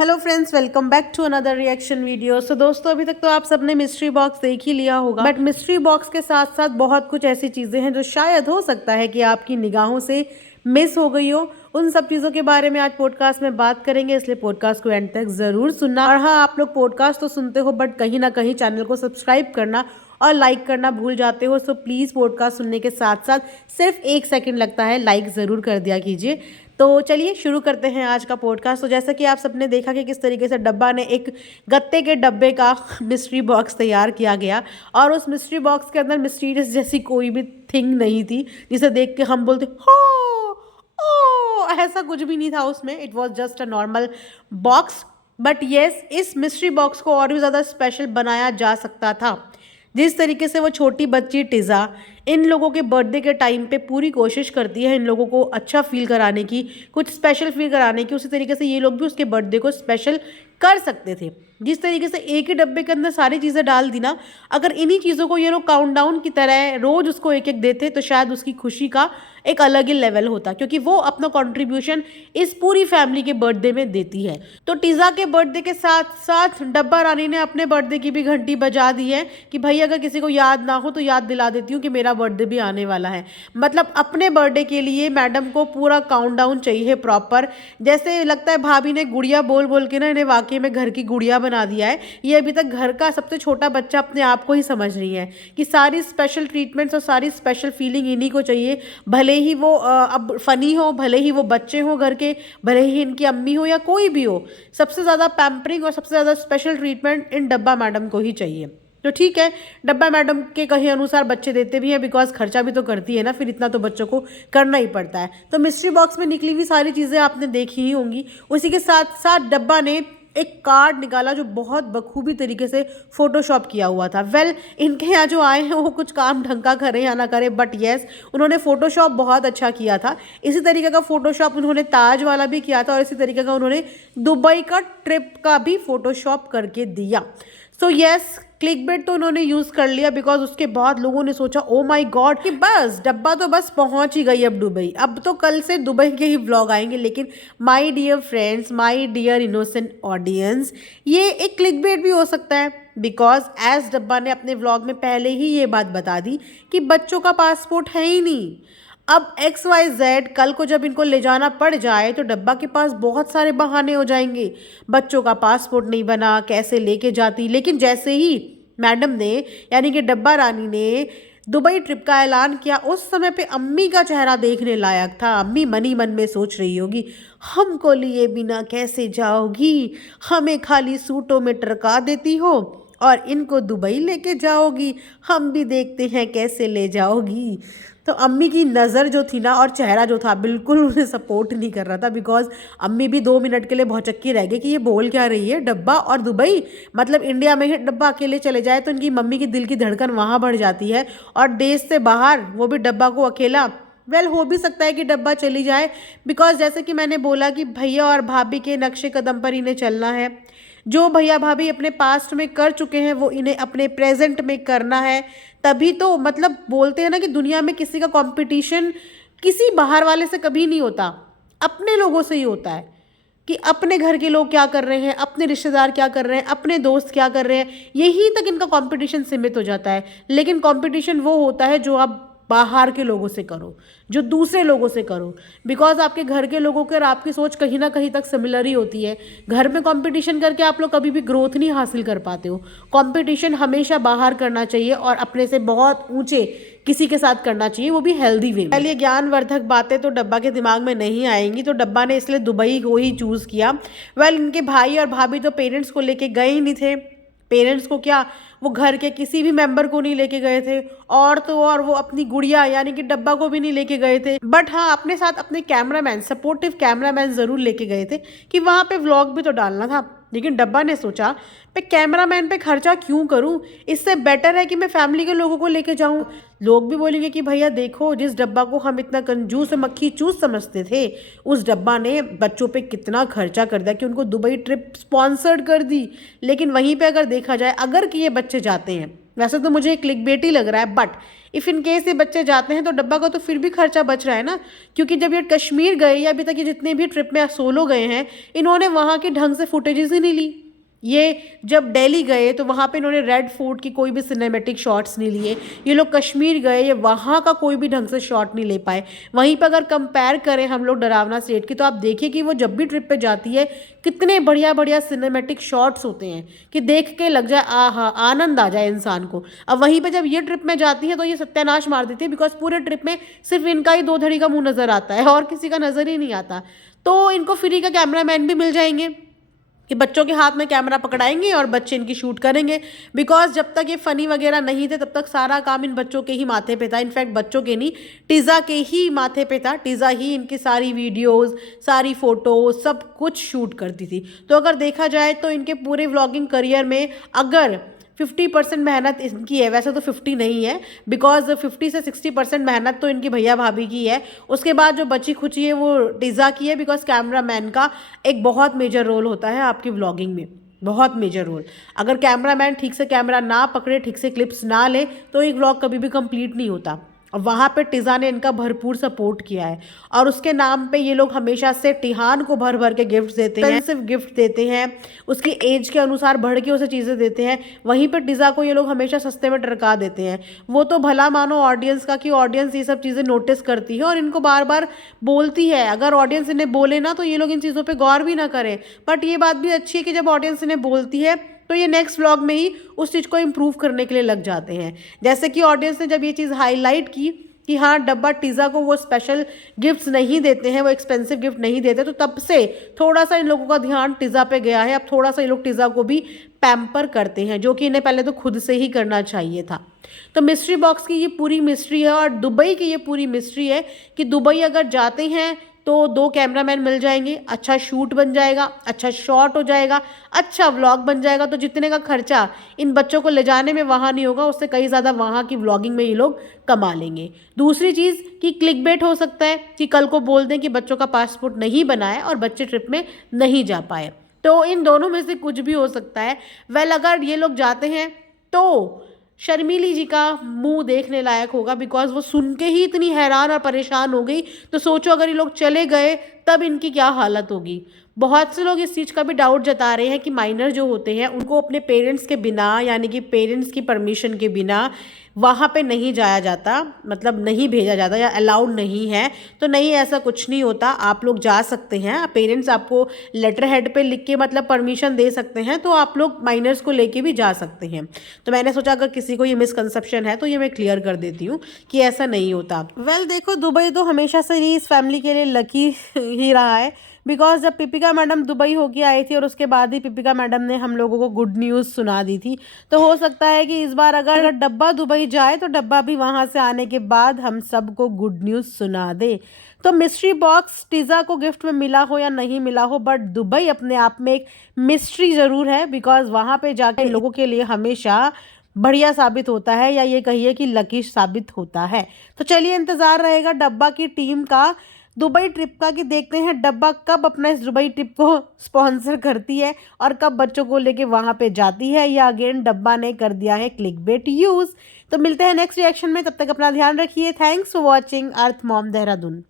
Hello friends, welcome back to another reaction video. So दोस्तों, अभी तक तो आप सबने मिस्ट्री बॉक्स देख ही लिया होगा, बट मिस्ट्री बॉक्स के साथ साथ बहुत कुछ ऐसी चीज़ें हैं जो शायद हो सकता है कि आपकी निगाहों से मिस हो गई हो। उन सब चीज़ों के बारे में आज पॉडकास्ट में बात करेंगे, इसलिए पॉडकास्ट को एंड तक ज़रूर सुनना। और हाँ, आप लोग पॉडकास्ट तो सुनते हो बट कहीं ना कहीं चैनल को सब्सक्राइब करना और लाइक करना भूल जाते हो। सो प्लीज़ पॉडकास्ट सुनने के साथ साथ सिर्फ 1 सेकंड लगता है, लाइक ज़रूर कर दिया कीजिए। तो चलिए शुरू करते हैं आज का पॉडकास्ट। तो जैसा कि आप सबने देखा कि किस तरीके से डब्बा ने एक गत्ते के डब्बे का मिस्ट्री बॉक्स तैयार किया गया, और उस मिस्ट्री बॉक्स के अंदर मिस्टीरियस जैसी कोई भी थिंग नहीं थी जिसे देख के हम बोलते हो ओ, ऐसा कुछ भी नहीं था उसमें। It was just a normal box. But yes, इस मिस्ट्री बॉक्स को और भी ज़्यादा स्पेशल बनाया जा सकता था। जिस तरीके से वो छोटी बच्ची टिज़ा इन लोगों के बर्थडे के टाइम पे पूरी कोशिश करती है इन लोगों को अच्छा फील कराने की, कुछ स्पेशल फील कराने की, उसी तरीके से ये लोग भी उसके बर्थडे को स्पेशल कर सकते थे। जिस तरीके से एक ही डब्बे के अंदर सारी चीज़ें डाल दी ना, अगर इन्हीं चीज़ों को ये लोग काउंटडाउन की तरह रोज़ उसको एक एक देते तो शायद उसकी खुशी का एक अलग ही लेवल होता, क्योंकि वो अपना कंट्रीब्यूशन इस पूरी फैमिली के बर्थडे में देती है। तो टीज़ा के बर्थडे के साथ साथ डब्बा रानी ने अपने बर्थडे की भी घंटी बजा दी है कि भाई अगर किसी को याद ना हो तो याद दिला देती हूँ कि मेरा बर्थडे भी आने वाला है। मतलब अपने बर्थडे के लिए मैडम को पूरा काउंटडाउन चाहिए प्रॉपर। जैसे लगता है भाभी ने गुड़िया बोल बोल के ना इन्हें वाकई में घर की गुड़िया बना दिया है। ये अभी तक घर का सबसे छोटा बच्चा अपने आप को ही समझ रही है कि सारी स्पेशल ट्रीटमेंट्स और सारी स्पेशल फीलिंग इन्हीं को चाहिए। भले ही वो अब फनी हो, भले ही वो बच्चे हो घर के, भले ही इनकी अम्मी हो या कोई भी हो, सबसे ज़्यादा पैम्परिंग और सबसे ज़्यादा स्पेशल ट्रीटमेंट इन डब्बा मैडम को ही चाहिए। तो ठीक है, डब्बा मैडम के कहे अनुसार बच्चे देते भी हैं, बिकॉज खर्चा भी तो करती है ना, फिर इतना तो बच्चों को करना ही पड़ता है। तो मिस्ट्री बॉक्स में निकली हुई सारी चीज़ें आपने देखी ही होंगी। उसी के साथ साथ डब्बा ने एक कार्ड निकाला जो बहुत बखूबी तरीके से फोटोशॉप किया हुआ था। इनके यहाँ जो आए हैं वो कुछ काम ढंग का करें या ना करें, बट येस, उन्होंने फोटोशॉप बहुत अच्छा किया था। इसी तरीके का फोटोशॉप उन्होंने ताज वाला भी किया था, और इसी तरीके का उन्होंने दुबई का ट्रिप का भी फोटोशॉप करके दिया। सो येस, क्लिकबेट तो उन्होंने यूज़ कर लिया, बिकॉज उसके बाद लोगों ने सोचा ओ माय गॉड कि बस डब्बा तो बस पहुंच ही गई अब दुबई, अब तो कल से दुबई के ही व्लॉग आएंगे। लेकिन my dear friends, my dear innocent audience, ये एक क्लिकबेट भी हो सकता है, बिकॉज एज डब्बा ने अपने व्लॉग में पहले ही ये बात बता दी कि बच्चों का पासपोर्ट है ही नहीं। अब XYZ कल को जब इनको ले जाना पड़ जाए तो डब्बा के पास बहुत सारे बहाने हो जाएंगे। बच्चों का पासपोर्ट नहीं बना, कैसे लेके जाती। लेकिन जैसे ही मैडम ने, यानी कि डब्बा रानी ने दुबई ट्रिप का ऐलान किया, उस समय पे अम्मी का चेहरा देखने लायक था। अम्मी मनी मन में सोच रही होगी, हमको लिए बिना कैसे जाओगी, हमें खाली सूटों में टरका देती हो और इनको दुबई लेके जाओगी, हम भी देखते हैं कैसे ले जाओगी। तो अम्मी की नज़र जो थी ना और चेहरा जो था, बिल्कुल उन्हें सपोर्ट नहीं कर रहा था, बिकॉज अम्मी भी 2 मिनट के लिए भौचक्की रह गई कि ये बोल क्या रही है। डब्बा और दुबई, मतलब इंडिया में ही डब्बा अकेले चले जाए तो इनकी मम्मी की दिल की धड़कन वहाँ बढ़ जाती है, और देश से बाहर वो भी डब्बा को अकेला। हो भी सकता है कि डब्बा चली जाए, बिकॉज जैसे कि मैंने बोला कि भैया और भाभी के नक्शे कदम पर इन्हें चलना है। जो भैया भाभी अपने पास्ट में कर चुके हैं वो इन्हें अपने प्रेजेंट में करना है। तभी तो मतलब बोलते हैं ना कि दुनिया में किसी का कंपटीशन किसी बाहर वाले से कभी नहीं होता, अपने लोगों से ही होता है। कि अपने घर के लोग क्या कर रहे हैं, अपने रिश्तेदार क्या कर रहे हैं, अपने दोस्त क्या कर रहे हैं, यही तक इनका कंपटीशन सीमित हो जाता है। लेकिन कंपटीशन वो होता है जो आप बाहर के लोगों से करो, जो दूसरे लोगों से करो, बिकॉज आपके घर के लोगों के और आपकी सोच कहीं ना कहीं तक सिमिलर ही होती है। घर में कंपटीशन करके आप लोग कभी भी ग्रोथ नहीं हासिल कर पाते हो। कंपटीशन हमेशा बाहर करना चाहिए और अपने से बहुत ऊंचे किसी के साथ करना चाहिए, वो भी हेल्दी वे में। पहले ज्ञानवर्धक बातें तो डब्बा के दिमाग में नहीं आएंगी, तो डब्बा ने इसलिए दुबई को ही चूज़ किया। इनके भाई और भाभी तो पेरेंट्स को लेके गए ही नहीं थे। पेरेंट्स को क्या, वो घर के किसी भी मेंबर को नहीं लेके गए थे, और तो और वो अपनी गुड़िया यानी कि डब्बा को भी नहीं लेके गए थे। बट हाँ, अपने साथ अपने कैमरामैन, सपोर्टिव कैमरामैन ज़रूर लेके गए थे कि वहाँ पे व्लॉग भी तो डालना था। लेकिन डब्बा ने सोचा मैं कैमरामैन पे खर्चा क्यों करूं, इससे बेटर है कि मैं फैमिली के लोगों को लेके जाऊं। लोग भी बोलेंगे कि भैया देखो, जिस डब्बा को हम इतना कंजूस मक्खी चूस समझते थे, उस डब्बा ने बच्चों पे कितना खर्चा कर दिया कि उनको दुबई ट्रिप स्पॉन्सर्ड कर दी। लेकिन वहीं पे अगर देखा जाए, अगर कि ये बच्चे जाते हैं, वैसे तो मुझे क्लिक बेट ही लग रहा है, बट इफ़ इन केस ये बच्चे जाते हैं तो डब्बा का तो फिर भी खर्चा बच रहा है ना, क्योंकि जब ये कश्मीर गए या अभी तक ये जितने भी ट्रिप में सोलो गए हैं, इन्होंने वहाँ की ढंग से फुटेजेस ही नहीं ली। ये जब दिल्ली गए तो वहाँ पे इन्होंने रेड फोर्ट की कोई भी सिनेमेटिक शॉट्स नहीं लिए। ये लोग कश्मीर गए, ये वहाँ का कोई भी ढंग से शॉट नहीं ले पाए। वहीं पर अगर कंपेयर करें हम लोग डरावना स्टेट की, तो आप देखिए कि वो जब भी ट्रिप पे जाती है कितने बढ़िया बढ़िया सिनेमेटिक शॉट्स होते हैं कि देख के लग जाए आहा, आनंद आ जाए इंसान को। अब वहीं पे जब ये ट्रिप में जाती है तो ये सत्यानाश मार देती है, बिकॉज पूरे ट्रिप में सिर्फ इनका ही 2 धड़ी का मुंह नजर आता है और किसी का नजर ही नहीं आता। तो इनको फ्री का कैमरामैन भी मिल जाएंगे कि बच्चों के हाथ में कैमरा पकड़ाएंगे और बच्चे इनकी शूट करेंगे। बिकॉज जब तक ये फ़नी वगैरह नहीं थे तब तक सारा काम इन बच्चों के ही माथे पे था। इनफैक्ट बच्चों के नहीं, टीज़ा के ही माथे पे था। टीज़ा ही इनकी सारी वीडियोस, सारी फ़ोटोज़, सब कुछ शूट करती थी। तो अगर देखा जाए तो इनके पूरे व्लॉगिंग करियर में अगर 50% मेहनत इनकी है, वैसे तो 50 नहीं है, बिकॉज 50 से 60% मेहनत तो इनकी भैया भाभी की है। उसके बाद जो बची खुची है वो टीज़ा की है, बिकॉज कैमरामैन का एक बहुत मेजर रोल होता है आपकी व्लॉगिंग में, बहुत मेजर रोल। अगर कैमरामैन ठीक से कैमरा ना पकड़े, ठीक से क्लिप्स ना ले, तो एक व्लॉग कभी भी कंप्लीट नहीं होता। और वहाँ पे टीज़ा ने इनका भरपूर सपोर्ट किया है और उसके नाम पे ये लोग हमेशा से टिहान को भर भर के गिफ्ट देते हैं, सिर्फ गिफ्ट देते हैं, उसकी एज के अनुसार बढ़ के उसे चीज़ें देते हैं। वहीं पे टीज़ा को ये लोग हमेशा सस्ते में टरका देते हैं। वो तो भला मानो ऑडियंस का कि ऑडियंस ये सब चीज़ें नोटिस करती है और इनको बार बार बोलती है। अगर ऑडियंस इन्हें बोले ना तो ये लोग इन चीज़ों पर गौर भी ना करें, बट ये बात भी अच्छी है कि जब ऑडियंस इन्हें बोलती है तो ये नेक्स्ट व्लॉग में ही उस चीज़ को इम्प्रूव करने के लिए लग जाते हैं। जैसे कि ऑडियंस ने जब ये चीज़ हाईलाइट की कि हाँ डब्बा टीज़ा को वो स्पेशल गिफ्ट्स नहीं देते हैं, वो एक्सपेंसिव गिफ्ट नहीं देते, तो तब से थोड़ा सा इन लोगों का ध्यान टीज़ा पे गया है। अब थोड़ा सा ये लोग टीज़ा को भी पैम्पर करते हैं, जो कि इन्हें पहले तो खुद से ही करना चाहिए था। तो मिस्ट्री बॉक्स की ये पूरी मिस्ट्री है और दुबई की ये पूरी मिस्ट्री है कि दुबई अगर जाते हैं तो 2 कैमरामैन मिल जाएंगे, अच्छा शूट बन जाएगा, अच्छा शॉट हो जाएगा, अच्छा व्लॉग बन जाएगा। तो जितने का खर्चा इन बच्चों को ले जाने में वहाँ नहीं होगा, उससे कहीं ज़्यादा वहाँ की व्लॉगिंग में ये लोग कमा लेंगे। दूसरी चीज़ कि क्लिकबेट हो सकता है कि कल को बोल दें कि बच्चों का पासपोर्ट नहीं बना है और बच्चे ट्रिप में नहीं जा पाए। तो इन दोनों में से कुछ भी हो सकता है। वेल अगर ये लोग जाते हैं तो शर्मीली जी का मुंह देखने लायक होगा, बिकॉज वो सुन के ही इतनी हैरान और परेशान हो गई। तो सोचो अगर ये लोग चले गए तब इनकी क्या हालत होगी। बहुत से लोग इस चीज़ का भी डाउट जता रहे हैं कि माइनर जो होते हैं उनको अपने पेरेंट्स के बिना, यानी कि पेरेंट्स की परमिशन के बिना वहाँ पे नहीं जाया जाता, मतलब नहीं भेजा जाता या अलाउड नहीं है। तो नहीं, ऐसा कुछ नहीं होता, आप लोग जा सकते हैं। पेरेंट्स आपको लेटर हेड पे लिख के मतलब परमिशन दे सकते हैं, तो आप लोग माइनर्स को लेके भी जा सकते हैं। तो मैंने सोचा अगर किसी को ये मिसकंसेप्शन है तो ये मैं क्लियर कर देती हूँ कि ऐसा नहीं होता। वेल देखो, दुबई तो हमेशा से ही इस फैमिली के लिए लकी ही रहा है, बिकॉज जब पिपिका मैडम दुबई होके आई थी और उसके बाद ही पिपिका मैडम ने हम लोगों को गुड न्यूज़ सुना दी थी। तो हो सकता है कि इस बार अगर डब्बा दुबई जाए तो डब्बा भी वहाँ से आने के बाद हम सबको गुड न्यूज़ सुना दे। तो मिस्ट्री बॉक्स टीज़ा को गिफ्ट में मिला हो या नहीं मिला हो, बट दुबई अपने आप में एक मिस्ट्री ज़रूर है, बिकॉज वहाँ पे जाके लोगों के लिए हमेशा बढ़िया साबित होता है, या ये कहिए कि लकी साबित होता है। तो चलिए इंतज़ार रहेगा डब्बा की टीम का दुबई ट्रिप का कि देखते हैं डब्बा कब अपना इस दुबई ट्रिप को स्पॉन्सर करती है और कब बच्चों को लेके वहाँ पे जाती है, या अगेन डब्बा ने कर दिया है क्लिकबेट यूज़। तो मिलते हैं नेक्स्ट रिएक्शन में, तब तक अपना ध्यान रखिए। Thanks for watching earth mom Dehradun.